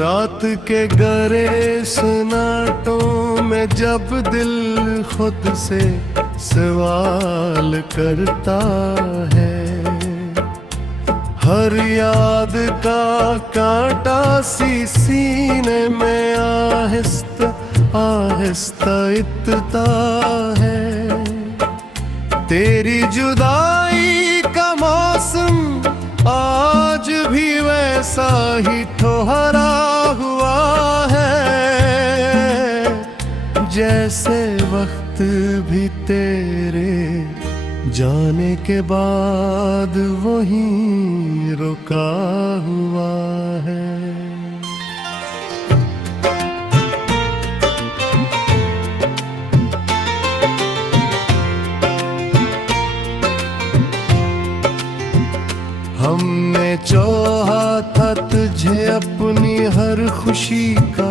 रात के गहरे सन्नाटों में जब दिल खुद से सवाल करता है, हर याद का कांटा सी सीने में आहिस्ता आहिस्ता इतता है। तेरी जुदाई का मौसम आज भी वैसा ही ठहरा हुआ है, जैसे वक्त भी तेरे जाने के बाद वहीं रुका हुआ है। हमने चाहा था तुझे अपनी हर खुशी का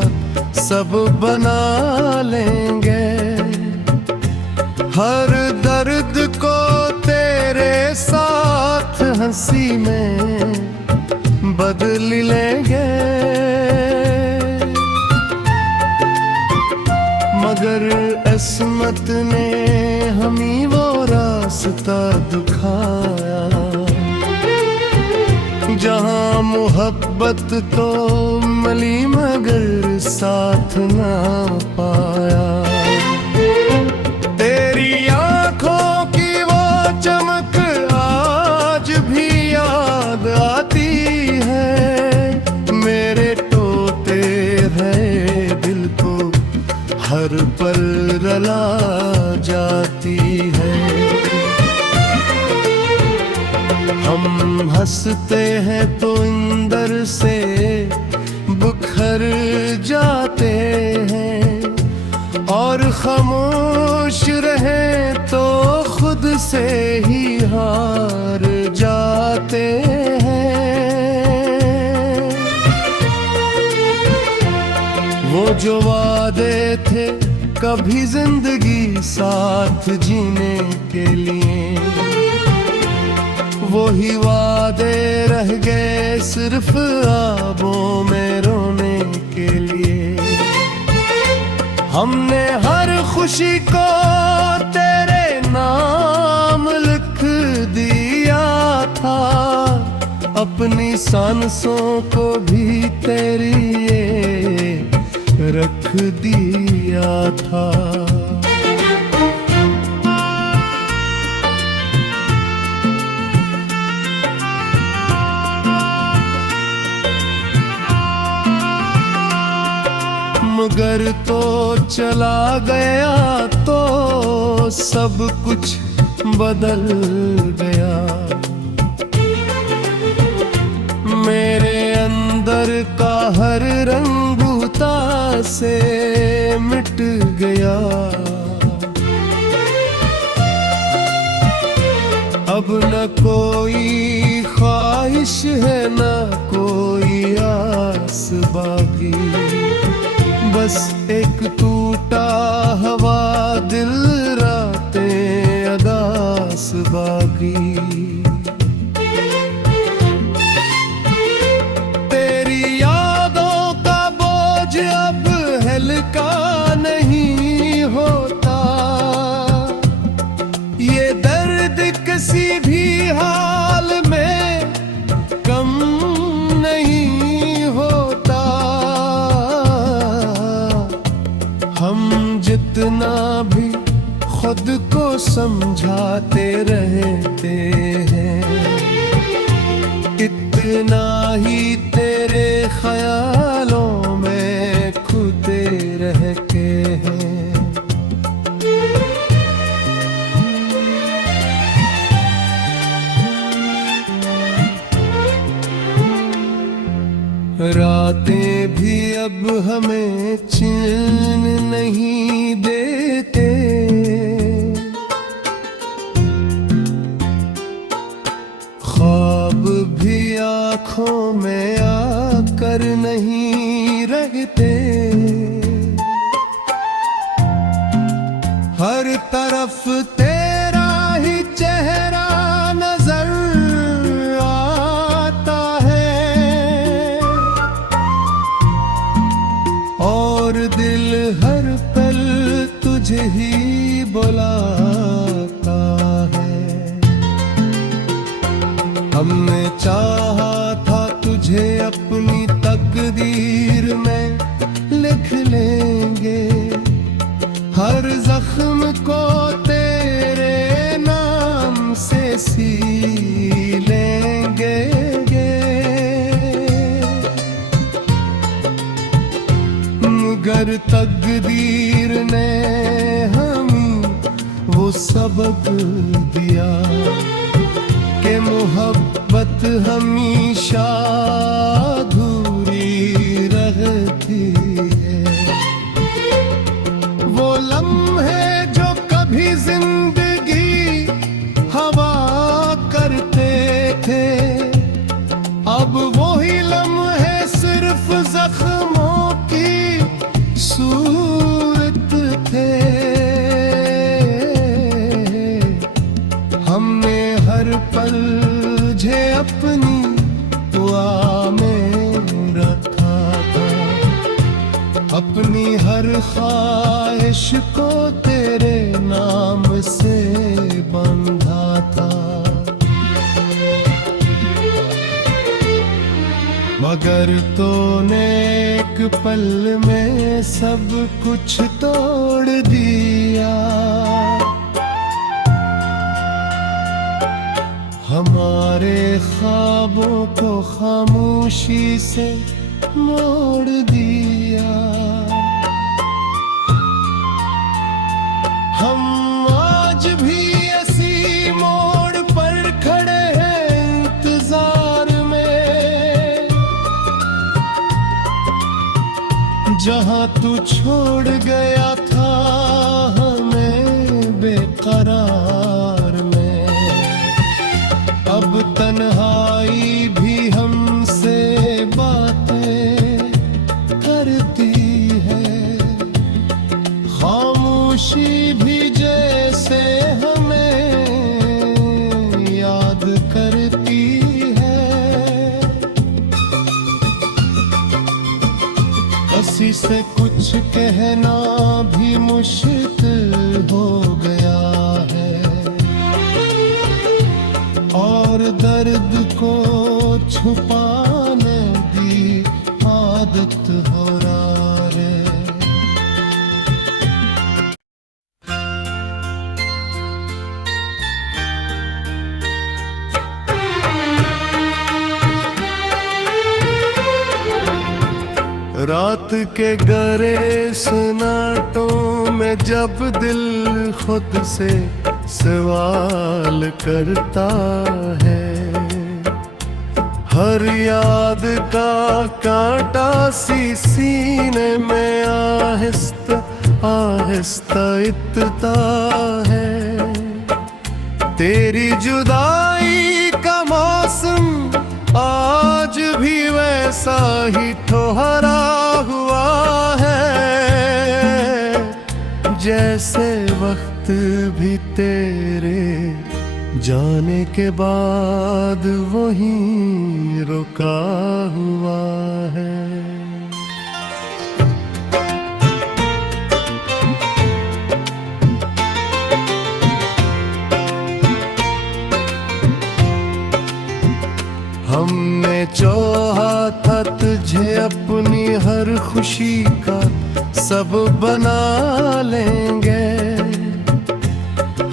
सब बना लेंगे, हर दर्द को तेरे साथ हंसी में बदल लेंगे। मगर किस्मत ने हमें वो रास्ता दिखाया जहां मोहब्बत तो मिली मगर साथ ना पाया। तेरी आंखों की वो चमक आज भी याद आती है, मेरे टोटे है दिल को हर पल रुला जाती है। हम हंसते हैं तो अंदर से बुखर जाते हैं, और खामोश रहे तो खुद से ही हार जाते हैं। वो जो वादे थे कभी जिंदगी साथ जीने के लिए, वही वादे रह गए सिर्फ ख्वाबों में रोने के लिए। हमने हर खुशी को तेरे नाम लिख दिया था, अपनी सांसों को भी तेरी ये रख दिया था। मगर तो चला गया तो सब कुछ बदल गया, मेरे अंदर का हर रंग बूता से मिट गया। अब न कोई ख्वाहिश है न कोई आस बाकी, बस एक टूटा हवा दिल रातें अदास बाकी। तेरी यादों का बोझ अब हल्का नहीं होता, ये दर्द किसी भी हाल में कम नहीं होता। हम जितना भी खुद को समझाते रहते हैं, इतना ही तेरे ख्यालों में खोते रहते हैं। रातें भी अब हमें चैन नहीं देते, ख्वाब भी आँखों में आकर नहीं रहते। हर तरफ तेरा ही चेहरा नजर आता है, तुझे ही बुलाता है। हमने चाहा था तुझे अपनी तकदीर में लिख लेंगे, हर जख्म को तेरे नाम से सी लेंगे। मगर तकदीर ने हमें वो सबक दिया कि मोहब्बत हमेशा अधूरी रहती है। वो लम्हे जो कभी जिंदगी हवा करते थे, अब वही लम्हे सिर्फ जख्मों की सूरत थे। हमने हर पल जे अपनी दुआ में रखा था, अपनी हर ख्वाहिश को तेरे नाम से बंधा था। मगर तूने एक पल में सब कुछ तोड़ दिया, हमारे ख्वाबों को खामोशी से मोड़ दिया। हम आज भी ऐसी मोड़ पर खड़े हैं इंतजार में, जहां तू छोड़ गया था हमें बेकरार में। अब तन्हाई भी हमसे बातें करती है, खामोशी भी जैसे हमें याद करती है। किसी से कुछ कहना भी मुश्किल हो गया है, और दर्द को छुपाने की आदत हो रहा है। रात के गहरे सन्नाटों में जब दिल खुद से सवाल करता है, हर याद का कांटा सी सीने में आहिस्ता आहिस्ता इतता है। तेरी जुदाई का मौसम आज भी वैसा ही ठहरा हुआ है, जैसे वक्त भी तेरे जाने के बाद वहीं रुका हुआ है। हमने चाहा था तुझे अपनी हर खुशी का सब बना लेंगे,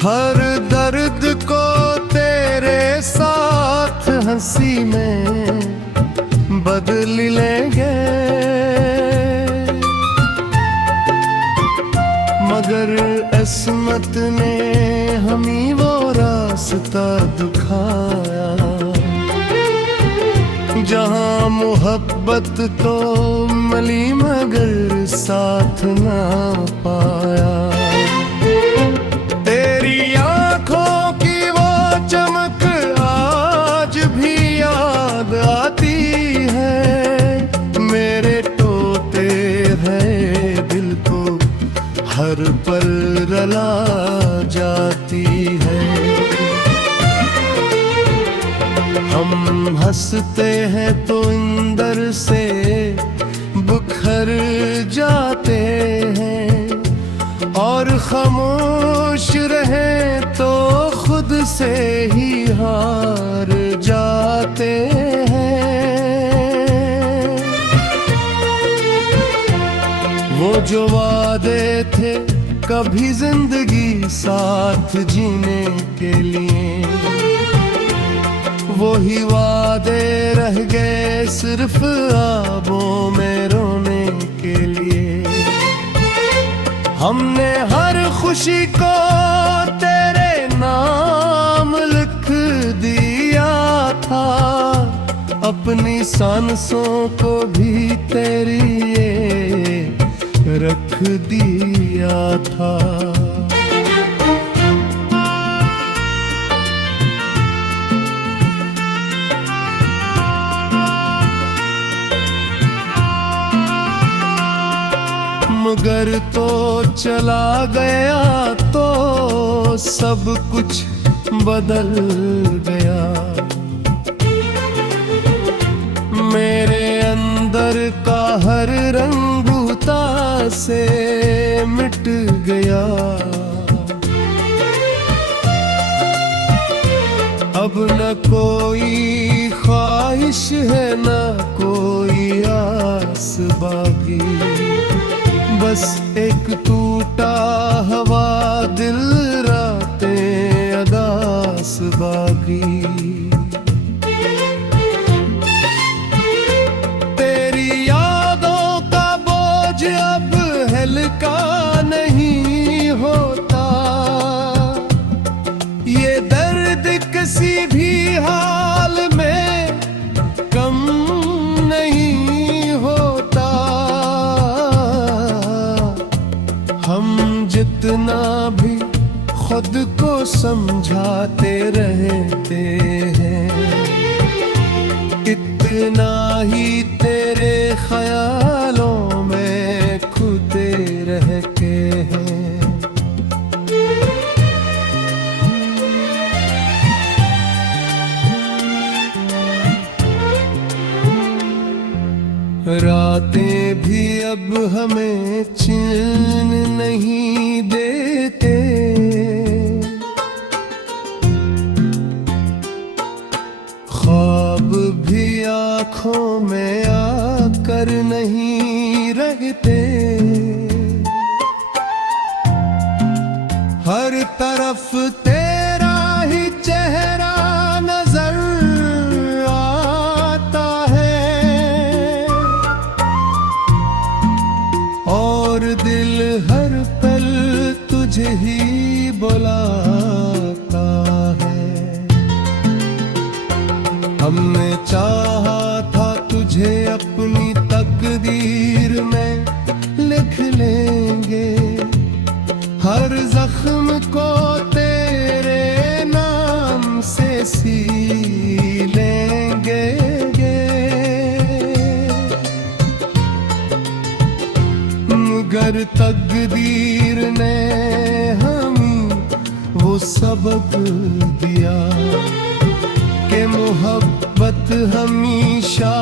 हर दर्द को तेरे साथ हंसी में बदल लेंगे। मगर किस्मत ने हमें वो रास्ता दिखाया, जहां मोहब्बत तो मिली मगर साथ ना पाया। तेरी आंखों की वो चमक आज भी याद आती है, मेरे टोटे हैं दिल को हर पल रुला जाती है। हम हंसते हैं तो अंदर से बुखर जाते हैं, और और खामोश रहे तो खुद से ही हार जाते हैं। वो जो वादे थे कभी जिंदगी साथ जीने के लिए, वही वादे रह गए सिर्फ ख्वाबों में रोने के लिए। हमने हर खुशी को तेरे नाम लिख दिया था, अपनी सांसों को भी तेरी ये रख दिया था। मगर तो चला गया तो सब कुछ बदल गया। मेरे अंदर का हर रंग भूता से मिट गया। अब न कोई ख्वाहिश है न कोई आस बाकी, बस एक टूटा हवा दिल रातें अदास बाकी। तेरी यादों का बोझ अब हल्का नहीं होता, ये दर्द किसी भी हाल में कम नहीं होता। हम जितना भी खुद को समझाते रहते हैं, इतना ही तेरे ख्यालों में खोते रहते हैं। रातें भी अब हमें चैन नहीं देते, ख्वाब भी आँखों में आकर नहीं रहते। हर तरफ तेरा ही चेहरा नजर आता है, और दिल हर पल तुझे ही बुलाता है। हमने चाहा था तुझे अपनी तकदीर में लिख लेंगे, हर जख्म को तेरे नाम से सी लेंगे। मगर तकदीर ने हमें वो सबक दिया कि मोहब्बत हमेशा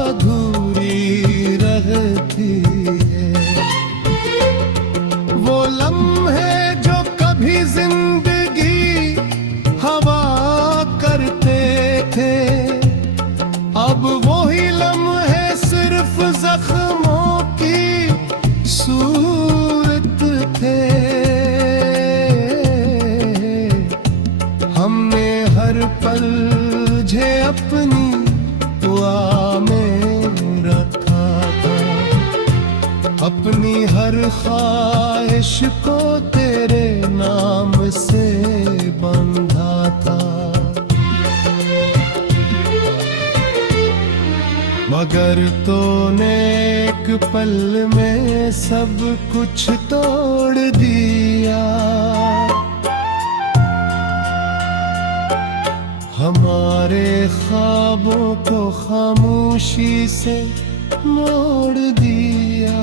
अधूरी रहती है। वो लम्हे जो कभी जिंदगी हवा करते थे, अब वही लम्हे सिर्फ जख्मों की सूरत थे। हमने हर पल जे अपनी दुआ में रखा था, अपनी हर ख्वाहिश को तेरे नाम से बंधा था। मगर तूने एक पल में सब कुछ तोड़ दिया, हमारे ख्वाबों को खामोशी से मोड़ दिया।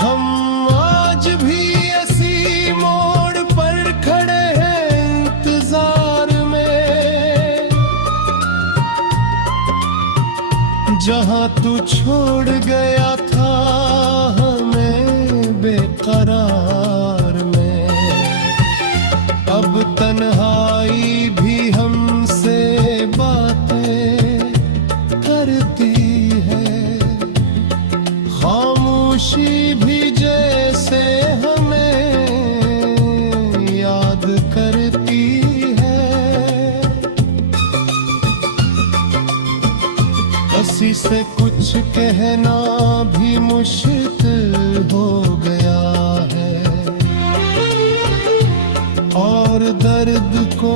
हम आज भी इसी मोड़ पर खड़े हैं इंतजार में, जहां तू छोड़ गया था खामोशी भी जैसे हमें याद करती है। हंसी से कुछ कहना भी मुश्किल हो गया है, और दर्द को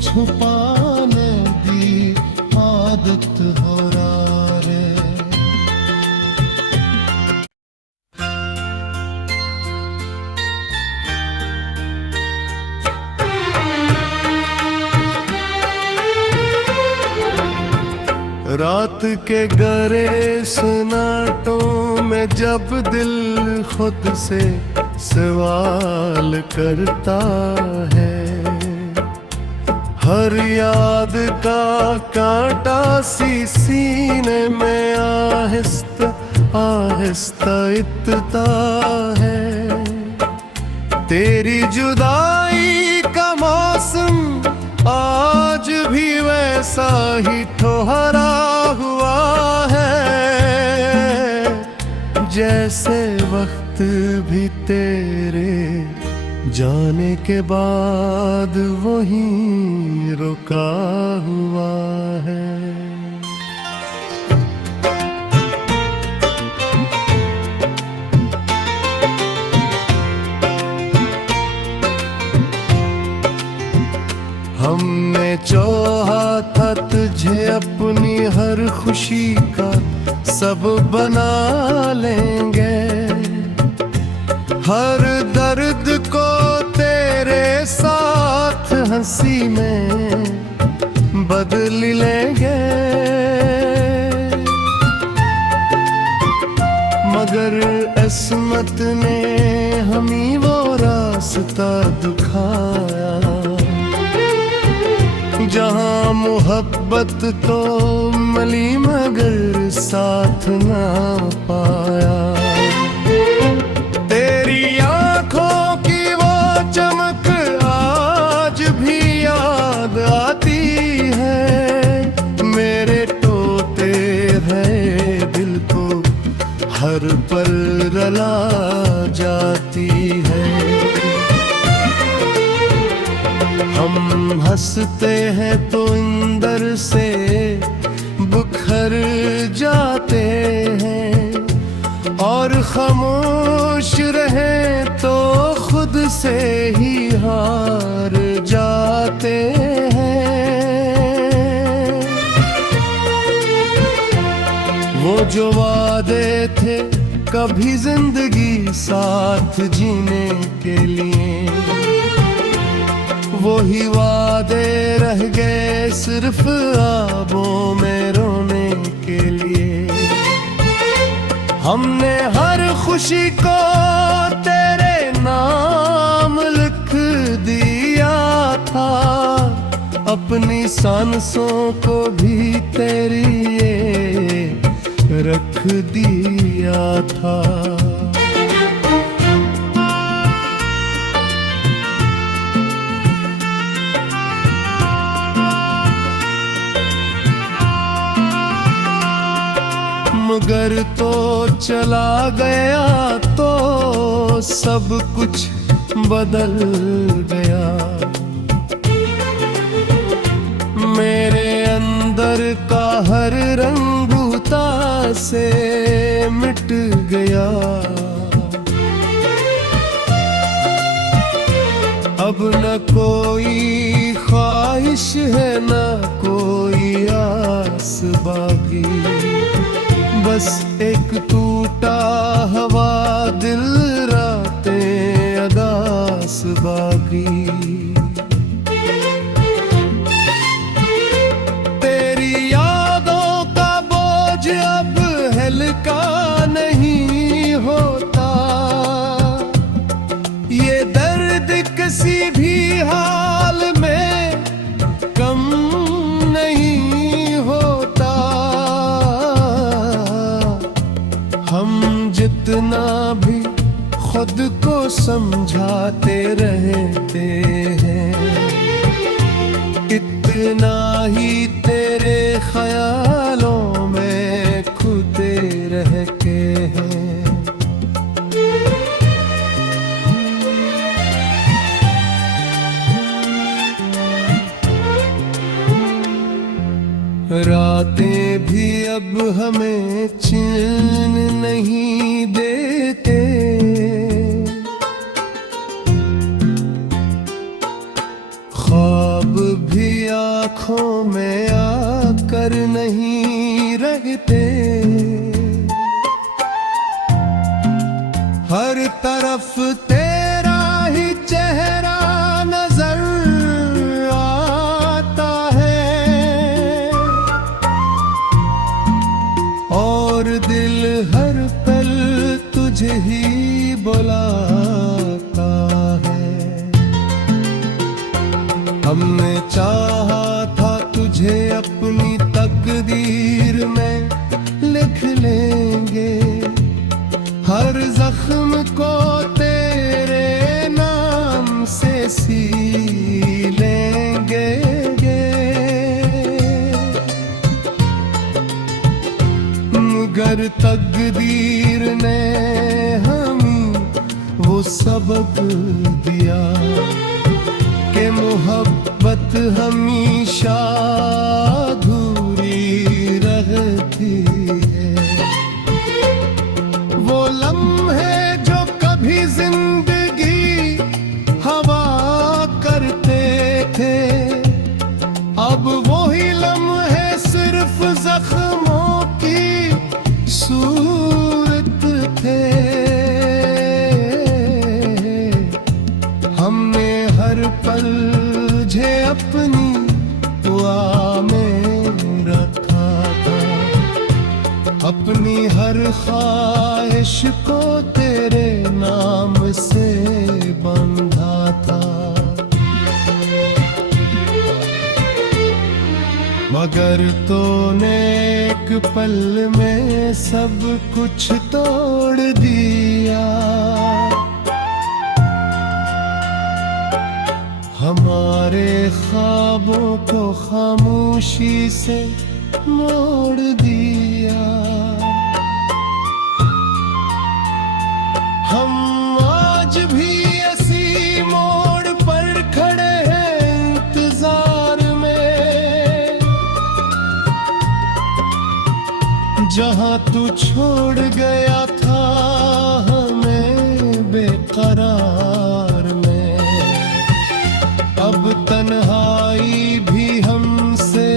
छुपाने की आदत हो रहा है। रात के गहरे सन्नाटों में जब दिल खुद से सवाल करता है, हर याद का कांटा सी सीने में आहिस्ता आहिस्ता इतता है। तेरी जुदाई का मौसम आज भी वैसा ही ठहरा हुआ है, जैसे वक्त भी तेरे जाने के बाद वहीं रुका हुआ है। हमने चाहा था तुझे अपनी हर खुशी का सब बना लेंगे, हर दर्द को तेरे साथ हंसी में बदल लेंगे। मगर किस्मत ने हमें वो रास्ता दिखाया जहां मोहब्बत तो मिली मगर साथ ना पाया। तेरी आंखों की वो चमक आज भी याद आती है, मेरे टूटे हुए दिल को हर पल रुला जाती है। हम हंसते हैं तो अंदर से बुखर जाते हैं, और खामोश रहे तो खुद से ही हार जाते हैं। वो जो वादे थे कभी जिंदगी साथ जीने के लिए, वही वादे रह गए सिर्फ ख्वाबों में रोने के लिए। हमने हर खुशी को तेरे नाम लिख दिया था, अपनी सांसों को भी तेरी ये रख दिया था। मगर तो चला गया तो सब कुछ बदल गया, मेरे अंदर का हर रंग उता से मिट गया। अब न कोई ख्वाहिश है न कोई आस बाकी, बस एक टूटा हवा दिल रातें अदास बाकी। तेरी यादों का बोझ अब हल्का नहीं होता, ये दर्द किसी भी हाल में कम नहीं होता। हम जितना भी खुद को समझाते रहते हैं, इतना ही तेरे ख्यालों में खोते रहते हैं। हर तरफ तेरा ही चेहरा नजर आता है और दिल हर पल तुझे ही बुलाता है। हमने चाहा था तुझे अपनी तकदीर में लिख लेंगे, हर जख्म को तेरे नाम से सी लेंगे। मगर तकदीर ने हमें वो सबक दिया कि मोहब्बत हमेशा अधूरी रहती है। वो लम्हे जो कभी जिंदगी हवा करते थे, अब वही लम्हे सिर्फ जख्मों की सूरत थे। हमने हर पल तुझे अपनी दुआ में रखा था, अपनी हर ख्वाहिश को तेरे नाम से बंधा था। मगर तूने एक पल में सब कुछ तोड़ दिया, हमारे ख्वाबों को खामोशी से मोड़ दिया। हम आज भी इसी मोड़ पर खड़े हैं इंतजार में, जहां तू छोड़ गया था हमें बेकरार में। अब तन्हाई भी हमसे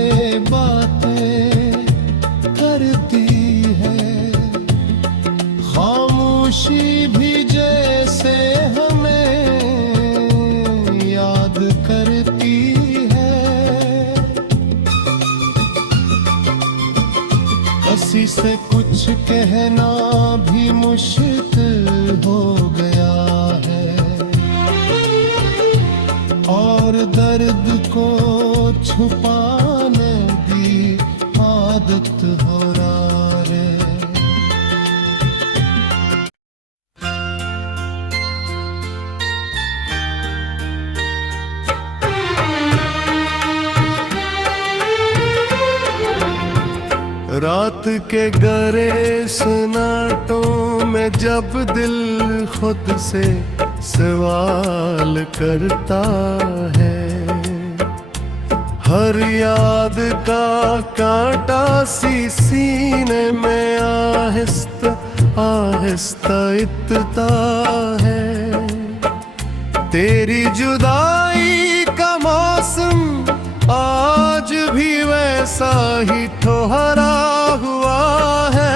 बातें करती है, खामोशी भी जैसे हमें याद करती है। किसी से कुछ कहना भी मुश्किल हो गया है और दर्द को छुपाने की आदत हो रहा है। रात के गहरे सन्नाटों में जब दिल खुद से सवाल करता है, हर याद का कांटा सी सीने में आहिस्ता आहिस्ता इतता है। तेरी जुदाई का मौसम आज भी वैसा ही ठहरा हुआ है,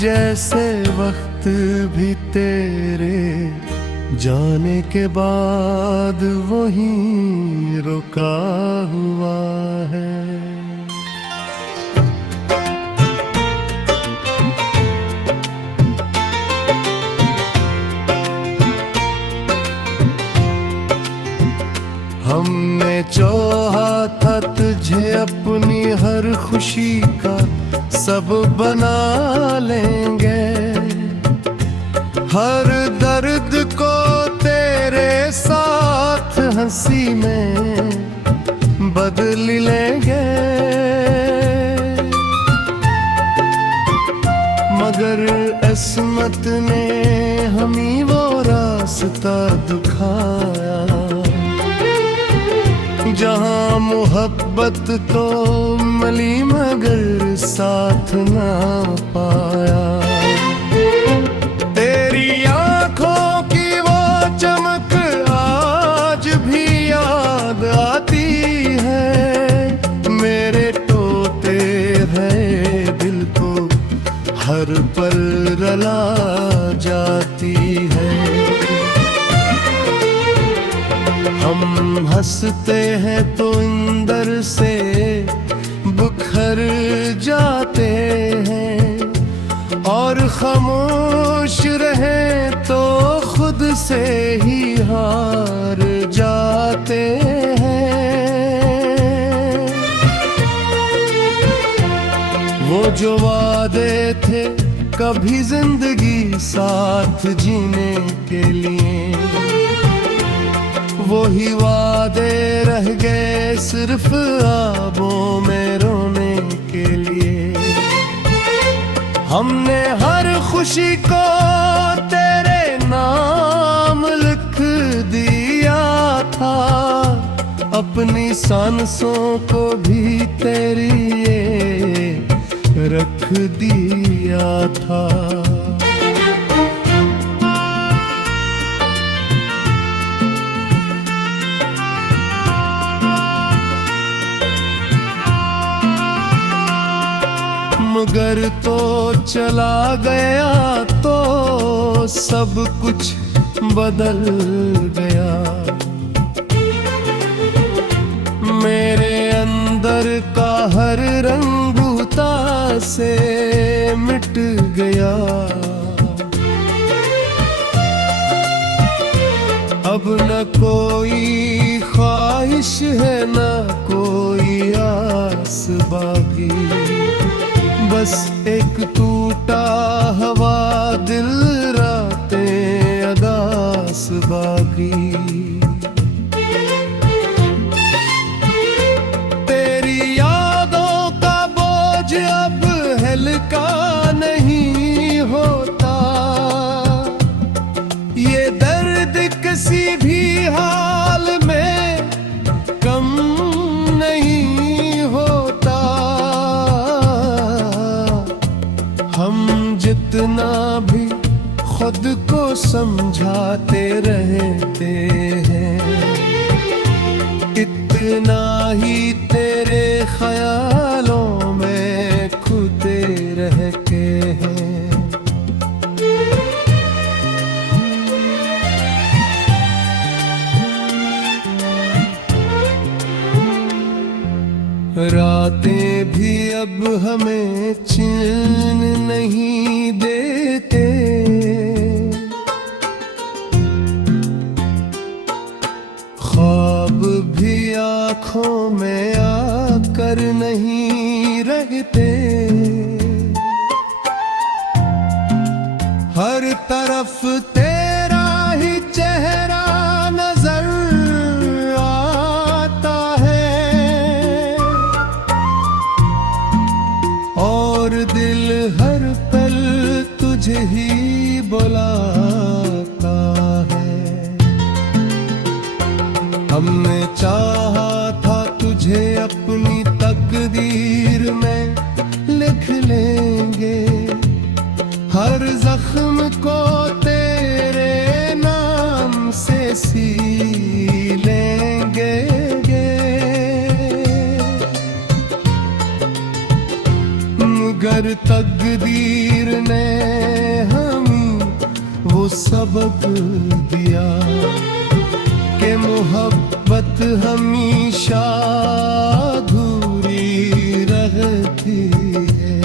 जैसे वक्त भी तेरे जाने के बाद वहीं रुका हुआ है। हमने चाहा था तुझे अपनी हर खुशी का सब बना लेंगे, हर दर्द को तेरे साथ हंसी में बदल लेंगे। मगर किस्मत ने हमें वो रास्ता दिखाया जहां मोहब्बत तो मिली मगर साथ ना पाया। तेरी आंखों की वो चमक आज भी याद आती है, मेरे टोटे है दिल को हर पल रला जाती है। हम हंसते हैं तो अंदर से बुखर जाते हैं, और खामोश रहे तो खुद से ही हार जाते हैं। वो जो वादे थे कभी जिंदगी साथ जीने के लिए, वही वादे रह गए सिर्फ ख्वाबों में रोने के लिए। हमने हर खुशी को तेरे नाम लिख दिया था, अपनी सांसों को भी तेरी ये रख दिया था। मगर तो चला गया तो सब कुछ बदल गया। मेरे अंदर का हर रंग भूता से मिट गया। अब न कोई ख्वाहिश है न कोई आस बाकी, बस एक टूटा हवा दिल रातें अदास बाकी। तेरी यादों का बोझ अब हल्का नहीं होता, ये दर्द किसी भी हाल में कम नहीं होता। हम जितना भी खुद को समझाते रहते हैं, इतना ही तेरे ख्यालों में खोते रहते हैं। रातें भी अब हमें चैन नहीं देते, ख्वाब भी आँखों में आकर नहीं रहते। हर तरफ तेरा ही चेहरा नजर आता है, और दिल हर पल तुझे ही बुलाता है। हमने चाहा था तुझे अपनी तकदीर में लिख लेंगे, हर जख्म को तेरे नाम से सी लेंगे। मगर तकदीर ने हमें वो सबक दिया कि मोहब्बत हमेशा अधूरी रहती है।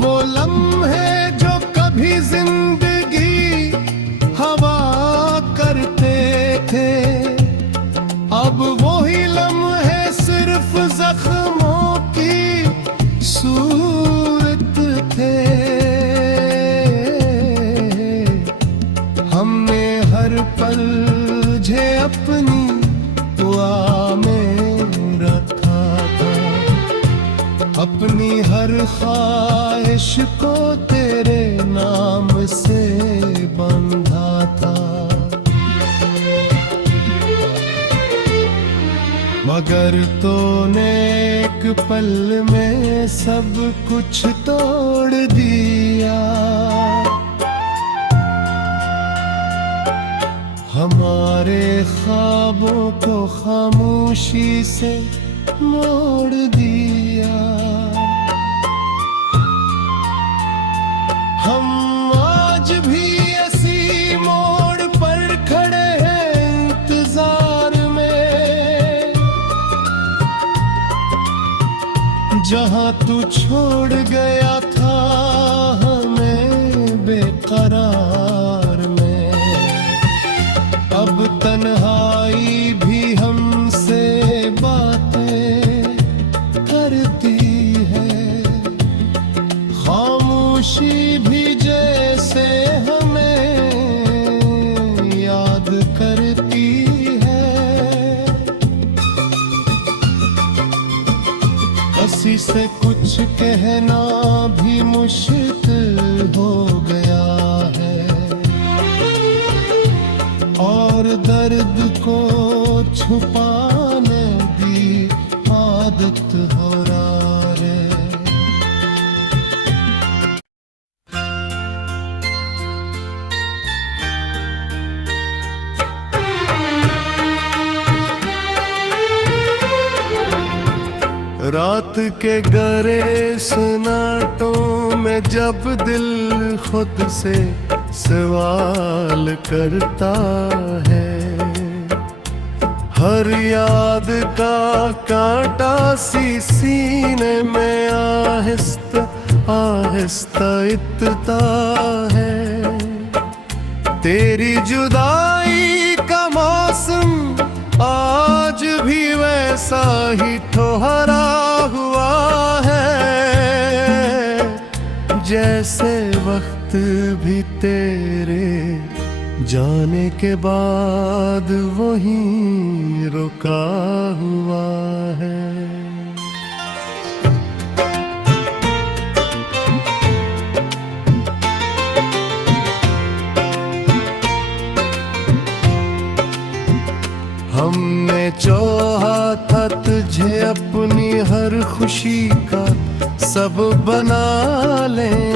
वो लम्हे जो कभी जिंदगी हवा करते थे, अब वही लम्हे सिर्फ जख्मों की सूरत थे। हमने हर पल तुझे अपनी दुआ में रखा था, अपनी हर ख्वाहिश को तेरे नाम से बंधा था। मगर तूने एक पल में सब कुछ तोड़ दिया, हमारे ख्वाबों को खामोशी से मोड़ दिया। जहाँ तू छोड़ गया था हमें बेकरार में, अब तन्हाई भी हमसे बातें करती है, खामोशी भी जैसे हमें याद करती है। किसी से कुछ कहना भी मुश्किल हो गया है, और दर्द को छुपाने की आदत हो रहा है। रात के गहरे सन्नाटों में जब दिल खुद से सवाल करता है, हर याद का कांटा सी सीने में आहिस्ता आहिस्ता इतता है। तेरी जुदाई का मौसम आज भी वैसा ही ठहरा हुआ है, जैसे वक्त भी तेरे जाने के बाद वहीं रुका हुआ है। हमने चाहा था तुझे अपनी हर खुशी का सब बना लें,